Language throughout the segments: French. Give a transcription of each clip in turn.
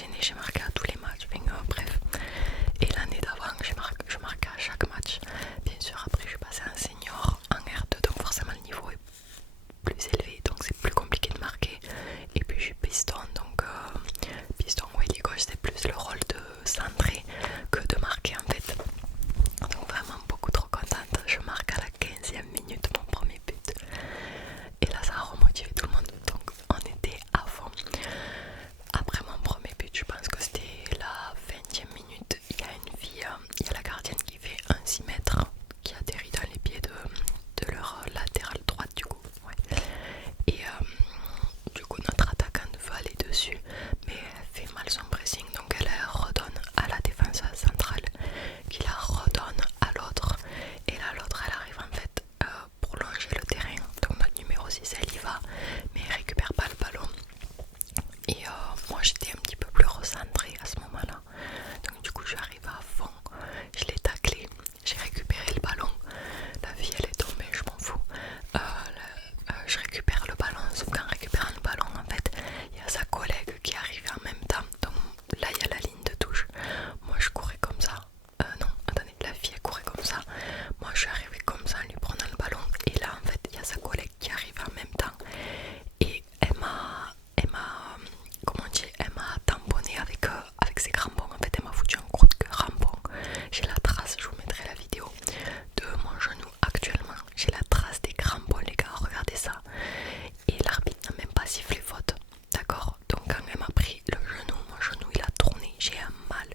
enchaîné, j'ai marqué à tous les matchs, bref. Et l'année d'avant, je marquais à chaque match. Bien sûr, après je suis passée en senior, en R2, donc forcément le niveau est plus élevé, donc c'est plus compliqué de marquer. Et puis je suis piston, donc piston ailier gauche, c'est plus le rôle de centrer que de marquer en fait. Donc vraiment beaucoup trop contente, je marque à la 15e minute mon premier but. Et là ça a remotivé tout le monde, donc on était à fond. Après mon premier but, je pense que c'était la 20e minute, il y a une fille, il y a la gardienne qui fait un 6 mètres qui atterrit dans les pieds de leur latéral droite du coup. Ouais. Et du coup notre attaquante veut aller dessus, mais elle fait mal son pressing, donc elle redonne à la défenseuse centrale qui la redonne à l'autre. Et là l'autre elle arrive en fait pour longer le terrain, donc notre numéro 6 elle y va, mais elle récupère pas le ballon. Et moi j'étais un petit peu plus recentrée à ce moment-là, donc du coup je suis arrivée à fond, je l'ai taclé, j'ai récupéré le ballon, la fille elle est tombée, je m'en fous. Je récupère le ballon, sauf qu'en récupérant le ballon en fait il y a sa collègue qui arrive en même temps, donc là il y a la ligne de touche, moi je courais comme ça, non attendez, la fille elle courait comme ça, moi je suis arrivée comme ça en lui prenant le ballon, et là en fait il y a sa collègue qui arrive en même temps, et comment dire, elle m'a tamponné avec ses crampons, en fait elle m'a foutu un gros de crampon. J'ai la trace, je vous mettrai la vidéo de mon genou actuellement, j'ai la trace des crampons les gars, regardez ça. Et l'arbitre n'a même pas sifflé faute, d'accord? Donc quand elle m'a pris le genou, mon genou il a tourné, j'ai un mal.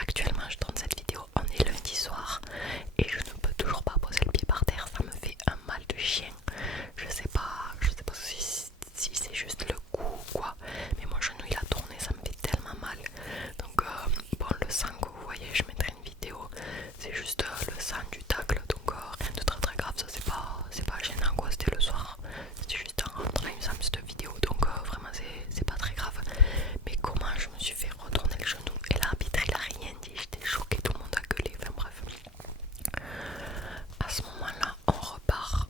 Actuellement je tourne cette vidéo, on est lundi soir et je ne peux toujours pas poser le pied par terre, ça me fait un mal de chien. Je sais pas si c'est juste le coup ou quoi, mais mon genou il a tourné, ça me fait tellement mal. Donc bon, le sang que vous voyez, je mettrai une vidéo, c'est juste le sang du tacle, donc rien de très très grave, ça c'est pas gênant quoi, c'était le soir, c'était juste en rentrant il me semble cette vidéo, donc vraiment c'est pas très grave. Mais comment je me suis fait retourner le genou, et l'arbitre il a rien dit, j'étais choquée, tout le monde a gueulé, enfin bref. À ce moment là on repart,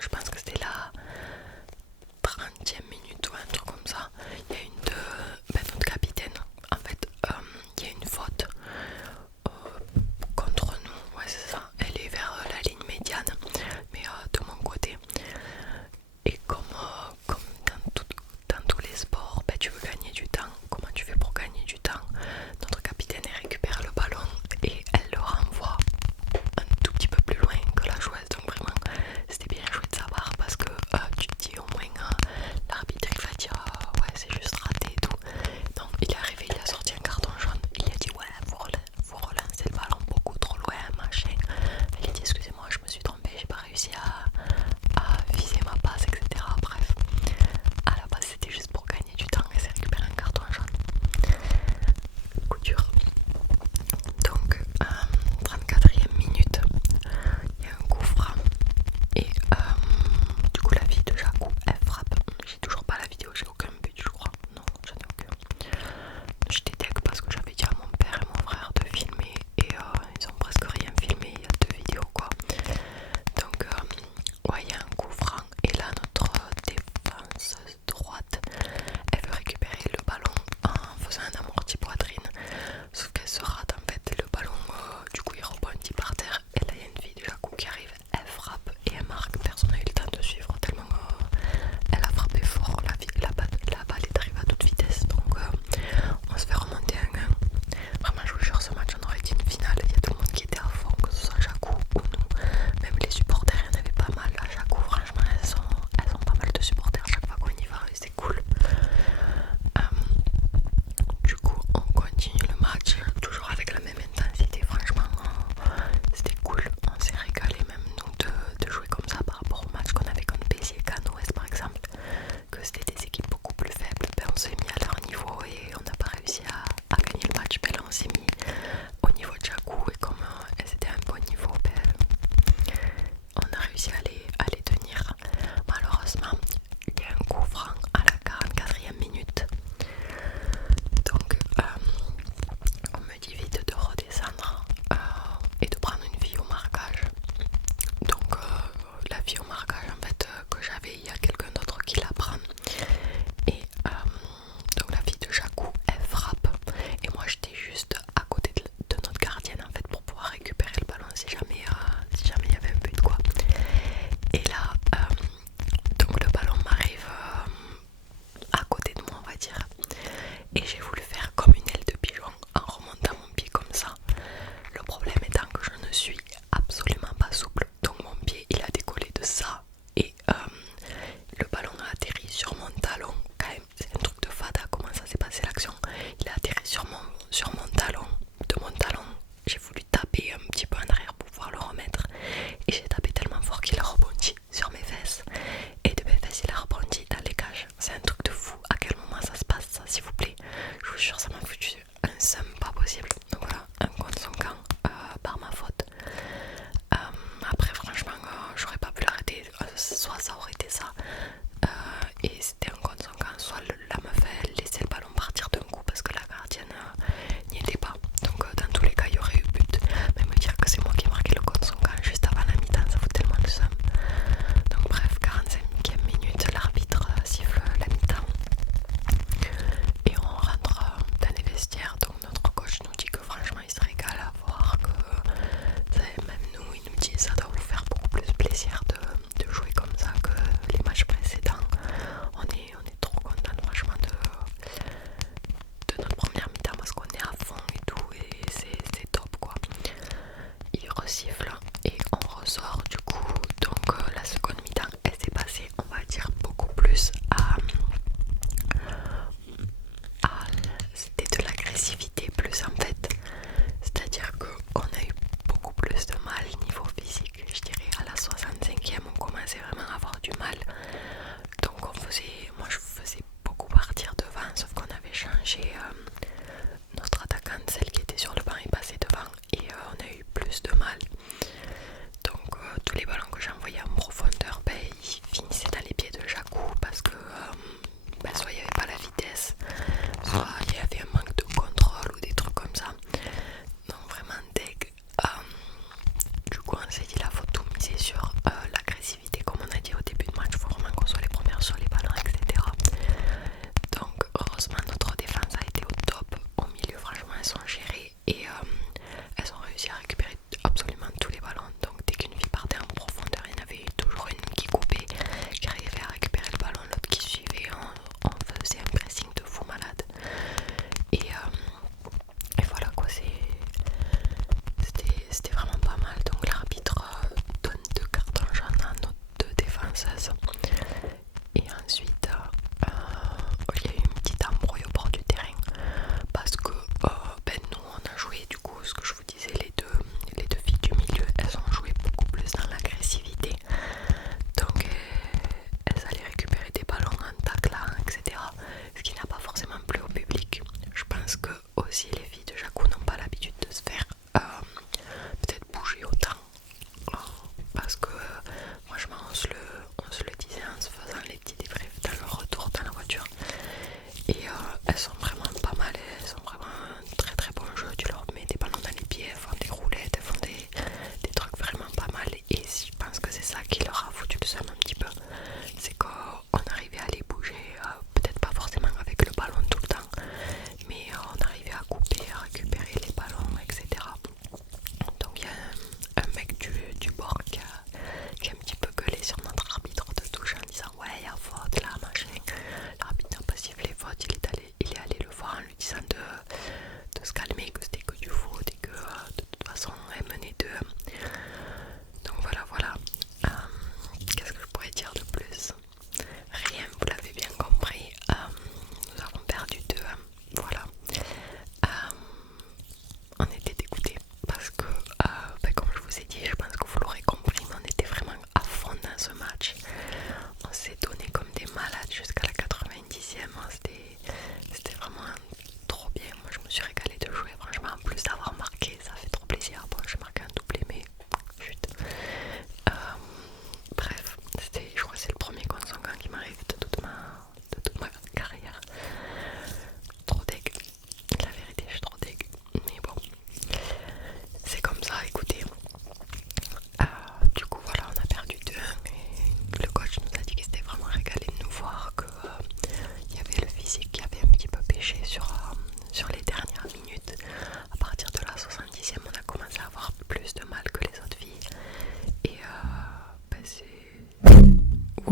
je pense que c'était la 30e minute ou un truc comme ça, il y a notre capitaine, en fait il y a une faute contre nous, ouais c'est ça, elle est vers la ligne médiane, mais de mon côté. Et comme dans tous les sports, tu veux gagner du temps. Comment tu fais pour gagner du temps? Notre capitaine elle récupère le ballon et elle le renvoie un tout petit peu plus loin que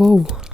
Wow.